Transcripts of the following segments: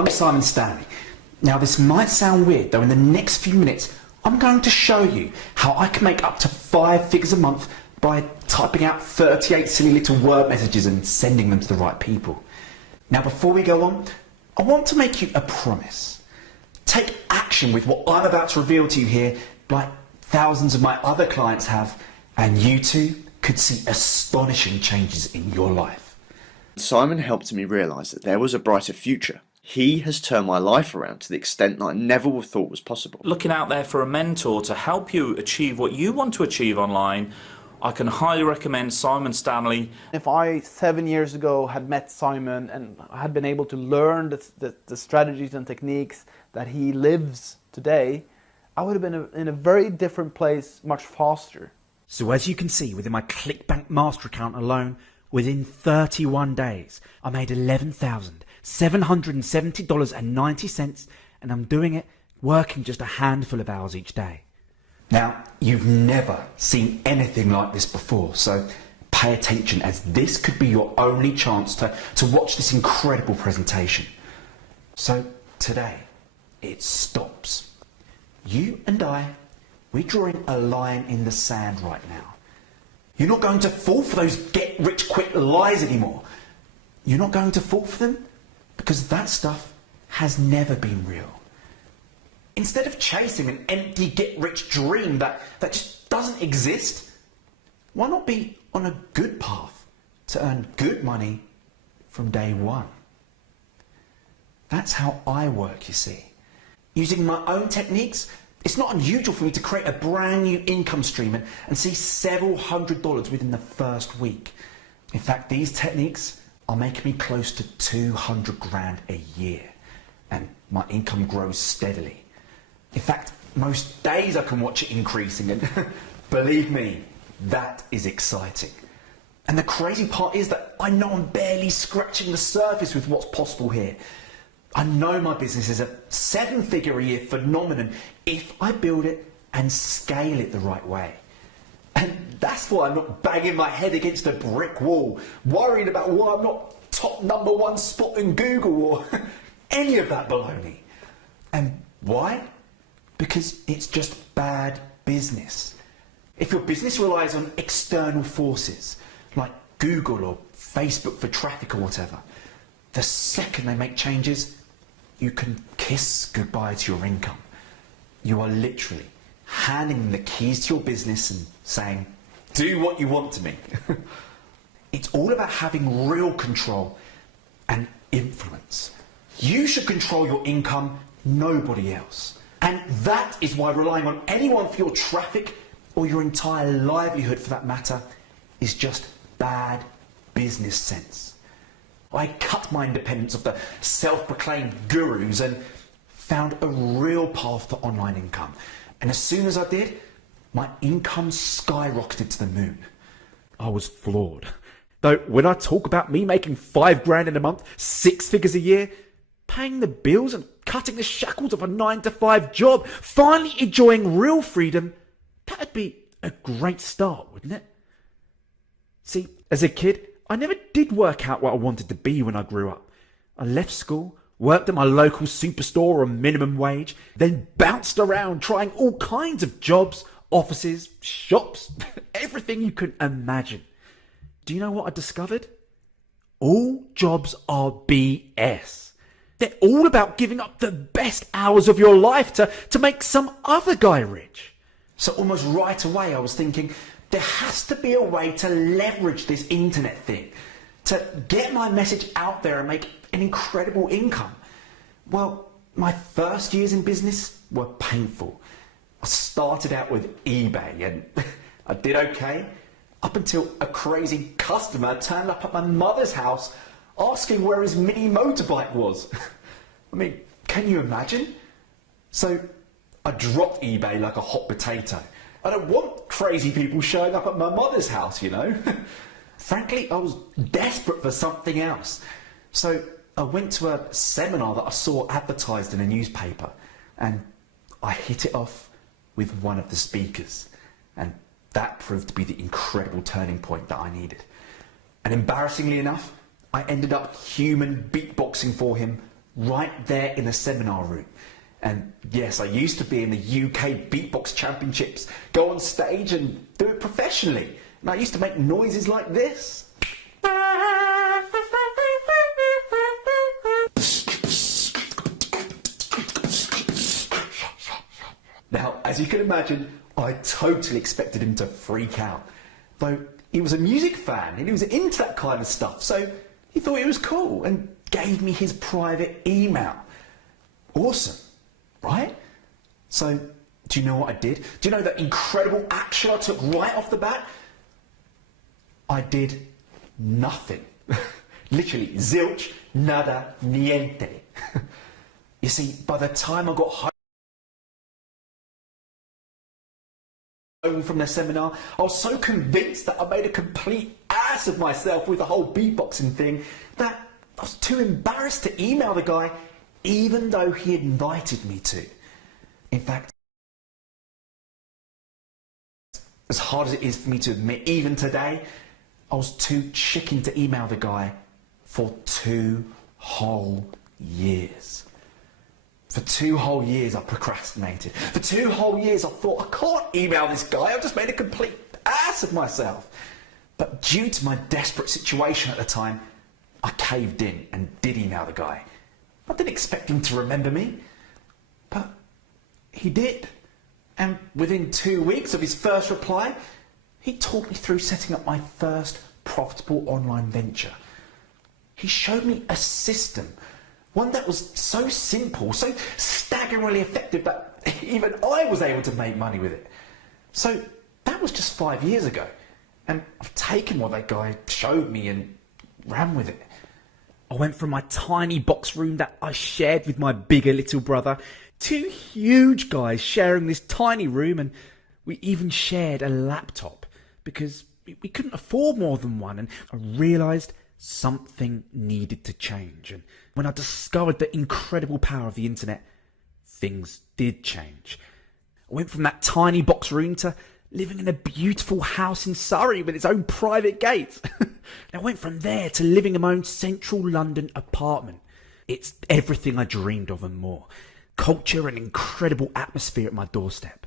I'm Simon Stanley. Now this might sound weird, though in the next few minutes I'm going to show you how I can make up to 5 figures a month by typing out 38 silly little word messages and sending them to the right people. Now before we go on, I want to make you a promise. Take action with what I'm about to reveal to you here, like thousands of my other clients have, and you too could see astonishing changes in your life. Simon helped me realise that there was a brighter future. He has turned my life around to the extent that I never would have thought was possible. Looking out there for a mentor to help you achieve what you want to achieve online, I can highly recommend Simon Stanley. If I 7 years ago had met Simon and had been able to learn the strategies and techniques that he lives today, I would have been in a very different place much faster. So as you can see, within my ClickBank Master account alone, within 31 days, I made $11,770.90, and I'm doing it working just a handful of hours each day. Now, you've never seen anything like this before, so pay attention, as this could be your only chance to watch this incredible presentation. So today, it stops. You and we're drawing a line in the sand right now. You're not going to fall for those get-rich-quick lies anymore. You're not going to fall for them because that stuff has never been real. Instead of chasing an empty get-rich dream that just doesn't exist, why not be on a good path to earn good money from day one? That's how I work, you see. Using my own techniques, it's not unusual for me to create a brand new income stream and see several $100s within the first week. In fact, these techniques are making me close to 200 grand a year, and my income grows steadily. In fact, most days I can watch it increasing, and believe me, that is exciting. And the crazy part is that I know I'm barely scratching the surface with what's possible here. I know my business is a 7-figure-a-year phenomenon if I build it and scale it the right way. And that's why I'm not banging my head against a brick wall, worried about why I'm not top #1 spot in Google or any of that baloney. And why? Because it's just bad business. If your business relies on external forces, like Google or Facebook for traffic or whatever, the second they make changes, you can kiss goodbye to your income. You are literally handing them the keys to your business and saying, do what you want to me. It's all about having real control and influence. You should control your income, nobody else. And that is why relying on anyone for your traffic, or your entire livelihood for that matter, is just bad business sense. I cut my independence of the self-proclaimed gurus and found a real path to online income. And as soon as I did, my income skyrocketed to the moon. I was floored. Though when I talk about me making 5 grand in a month, 6 figures a year, paying the bills and cutting the shackles of a 9-to-5 job, finally enjoying real freedom, that'd be a great start, wouldn't it? See, as a kid, I never did work out what I wanted to be when I grew up. I left school, worked at my local superstore on minimum wage, then bounced around trying all kinds of jobs, offices, shops, everything you can imagine. Do you know what I discovered? All jobs are BS. They're all about giving up the best hours of your life to make some other guy rich. So almost right away I was thinking, there has to be a way to leverage this internet thing, to get my message out there and make an incredible income. Well, my first years in business were painful. I started out with eBay and I did okay, up until a crazy customer turned up at my mother's house asking where his mini motorbike was. I mean, can you imagine? So I dropped eBay like a hot potato. I don't want crazy people showing up at my mother's house, you know. Frankly, I was desperate for something else. So I went to a seminar that I saw advertised in a newspaper, and I hit it off with one of the speakers, and that proved to be the incredible turning point that I needed. And embarrassingly enough, I ended up human beatboxing for him right there in the seminar room. And yes, I used to be in the UK Beatbox Championships, go on stage and do it professionally. And I used to make noises like this. Now, as you can imagine, I totally expected him to freak out. Though he was a music fan and he was into that kind of stuff, so he thought it was cool and gave me his private email. Awesome, right? So, do you know what I did? Do you know that incredible action I took right off the bat? I did nothing. Literally, zilch, nada, niente. You see, by the time I got home from the seminar, I was so convinced that I made a complete ass of myself with the whole beatboxing thing that I was too embarrassed to email the guy, even though he had invited me to. In fact, as hard as it is for me to admit, even today, I was too chicken to email the guy for 2 whole years. For 2 whole years I procrastinated. For 2 whole years I thought, I can't email this guy, I've just made a complete ass of myself. But due to my desperate situation at the time, I caved in and did email the guy. I didn't expect him to remember me, but he did. And within 2 weeks of his first reply, he talked me through setting up my first profitable online venture. He showed me a system, one that was so simple, so staggeringly effective that even I was able to make money with it. So that was just 5 years ago. And I've taken what that guy showed me and ran with it. I went from my tiny box room that I shared with my bigger little brother to huge guys sharing this tiny room, and we even shared a laptop because we couldn't afford more than one. And I realised something needed to change. And when I discovered the incredible power of the internet, things did change. I went from that tiny box room to living in a beautiful house in Surrey with its own private gates. I went from there to living in my own central London apartment. It's everything I dreamed of and more. Culture and incredible atmosphere at my doorstep.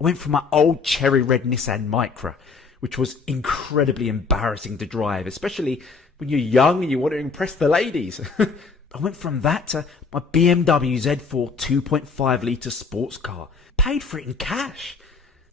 I went from my old cherry red Nissan Micra, which was incredibly embarrassing to drive, especially when you're young and you want to impress the ladies. I went from that to my BMW Z4 2.5 litre sports car, paid for it in cash,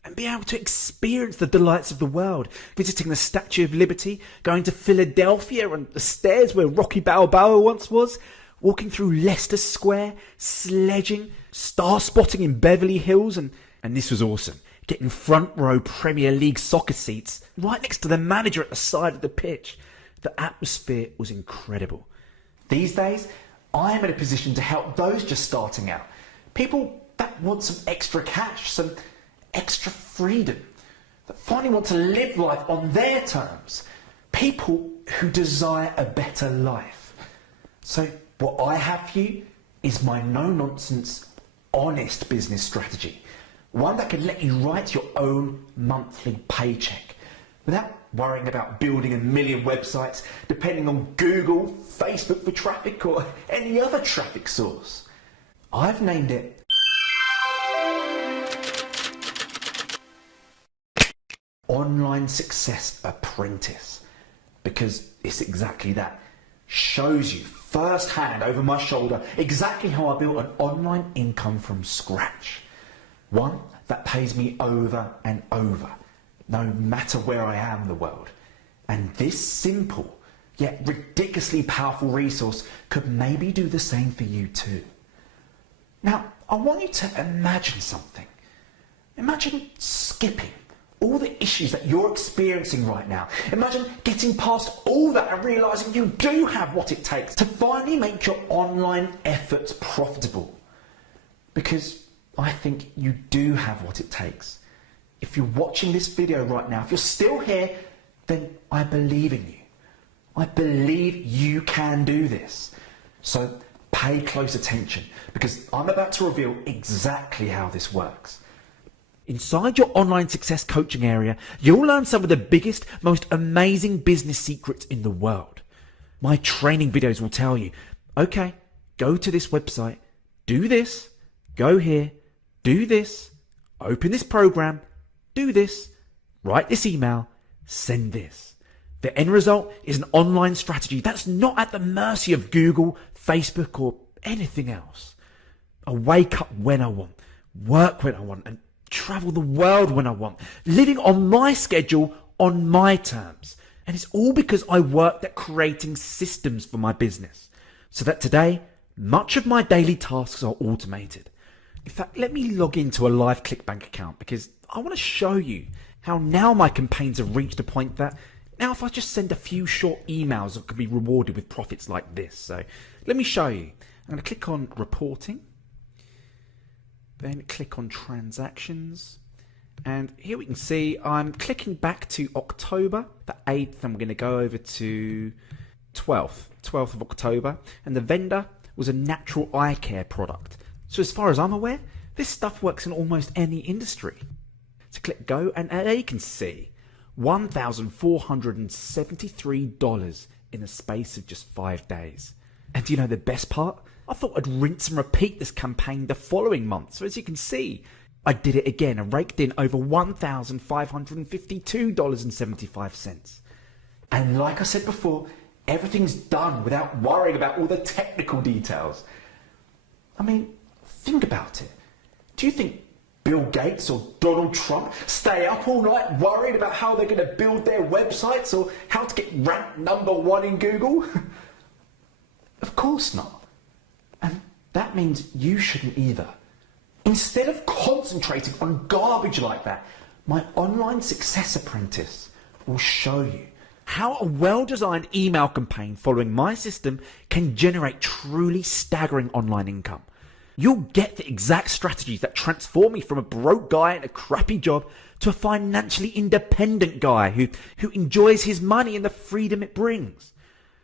and be able to experience the delights of the world, visiting the Statue of Liberty, going to Philadelphia and the stairs where Rocky Balboa once was, walking through Leicester Square, sledging, star spotting in Beverly Hills, and this was awesome, getting front row Premier League soccer seats right next to the manager at the side of the pitch. The atmosphere was incredible. These days, I am in a position to help those just starting out. People that want some extra cash, some extra freedom, that finally want to live life on their terms. People who desire a better life. So what I have for you is my no-nonsense, honest business strategy. One that can let you write your own monthly paycheck without worrying about building a million websites, depending on Google, Facebook for traffic or any other traffic source. I've named it Online Success Apprentice, because it's exactly that. Shows you firsthand over my shoulder exactly how I built an online income from scratch. One that pays me over and over, no matter where I am in the world. And this simple yet ridiculously powerful resource could maybe do the same for you too. Now, I want you to imagine something. Imagine skipping all the issues that you're experiencing right now. Imagine getting past all that and realising you do have what it takes to finally make your online efforts profitable. Because I think you do have what it takes. If you're watching this video right now, if you're still here, then I believe in you. I believe you can do this. So pay close attention, because I'm about to reveal exactly how this works. Inside your online success coaching area, you'll learn some of the biggest, most amazing business secrets in the world. My training videos will tell you, okay, go to this website, do this, go here, do this, open this program, do this, write this email, send this. The end result is an online strategy that's not at the mercy of Google, Facebook, or anything else. I wake up when I want, work when I want, and travel the world when I want, living on my schedule, on my terms. And it's all because I worked at creating systems for my business, so that today, much of my daily tasks are automated. In fact, let me log into a live ClickBank account because I want to show you how now my campaigns have reached a point that now if I just send a few short emails, I can be rewarded with profits like this. So let me show you. I'm going to click on reporting, then click on transactions. And here we can see I'm clicking back to October the 8th, and we're going to go over to 12th of October. And the vendor was a natural eye care product. So as far as I'm aware, this stuff works in almost any industry. So click go, and there you can see $1,473 in the space of just 5 days. And do you know the best part? I thought I'd rinse and repeat this campaign the following month. So as you can see, I did it again and raked in over $1,552.75. And like I said before, everything's done without worrying about all the technical details. I mean, think about it. Do you think Bill Gates or Donald Trump stay up all night worried about how they're going to build their websites or how to get ranked #1 in Google? Of course not. And that means you shouldn't either. Instead of concentrating on garbage like that, my online success apprentice will show you how a well-designed email campaign following my system can generate truly staggering online income. You'll get the exact strategies that transform me from a broke guy in a crappy job to a financially independent guy who enjoys his money and the freedom it brings.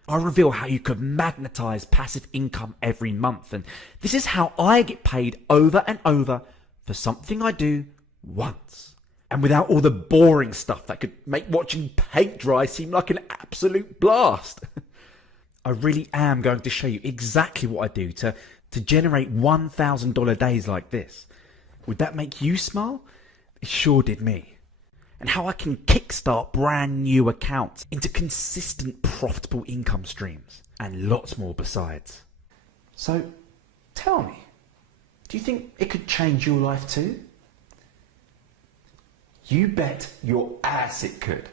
I reveal how you could magnetize passive income every month, and this is how I get paid over and over for something I do once. And without all the boring stuff that could make watching paint dry seem like an absolute blast. I really am going to show you exactly what I do to generate $1,000 days like this. Would that make you smile? It sure did me. And how I can kickstart brand new accounts into consistent profitable income streams and lots more besides. So, tell me, do you think it could change your life too? You bet your ass it could.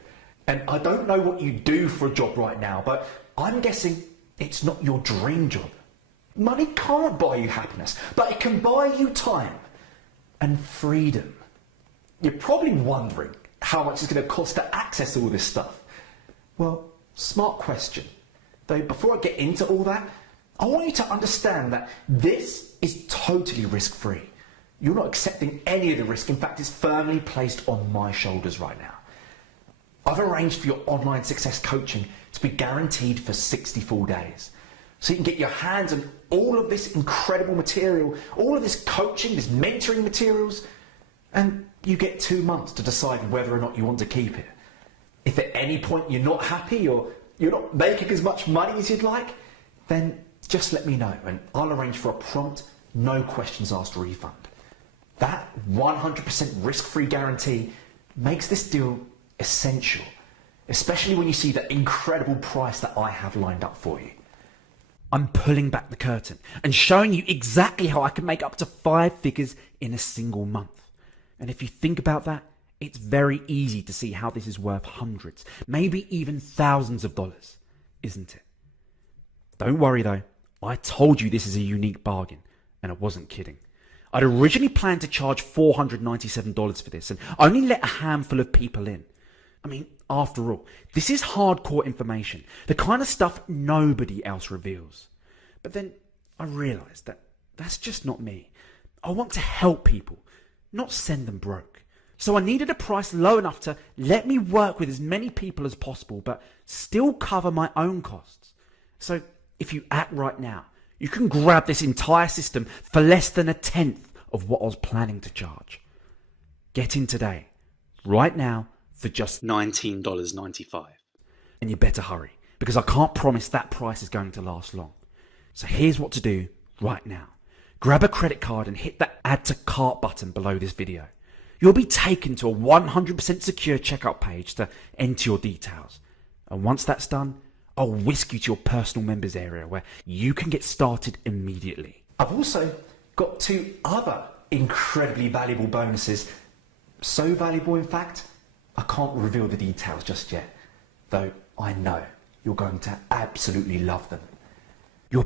And I don't know what you do for a job right now, but I'm guessing it's not your dream job. Money can't buy you happiness, but it can buy you time and freedom. You're probably wondering how much it's going to cost to access all this stuff. Well, smart question. Though before I get into all that, I want you to understand that this is totally risk-free. You're not accepting any of the risk. In fact, it's firmly placed on my shoulders right now. I've arranged for your online success coaching to be guaranteed for 64 days. So you can get your hands on all of this incredible material, all of this coaching, this mentoring materials, and you get 2 months to decide whether or not you want to keep it. If at any point you're not happy or you're not making as much money as you'd like, then just let me know and I'll arrange for a prompt, no questions asked refund. That 100% risk-free guarantee makes this deal essential, especially when you see the incredible price that I have lined up for you. I'm pulling back the curtain and showing you exactly how I can make up to 5 figures in a single month. And if you think about that, it's very easy to see how this is worth hundreds, maybe even thousands of dollars, isn't it? Don't worry though, I told you this is a unique bargain, and I wasn't kidding. I'd originally planned to charge $497 for this and only let a handful of people in. I mean, after all, this is hardcore information, the kind of stuff nobody else reveals. But then I realised that that's just not me. I want to help people, not send them broke. So I needed a price low enough to let me work with as many people as possible, but still cover my own costs. So if you act right now, you can grab this entire system for less than 1/10 of what I was planning to charge. Get in today, right now, for just $19.95. And you better hurry, because I can't promise that price is going to last long. So here's what to do right now. Grab a credit card and hit the Add to Cart button below this video. You'll be taken to a 100% secure checkout page to enter your details. And once that's done, I'll whisk you to your personal members area where you can get started immediately. I've also got 2 other incredibly valuable bonuses. So valuable, in fact, I can't reveal the details just yet, though I know you're going to absolutely love them.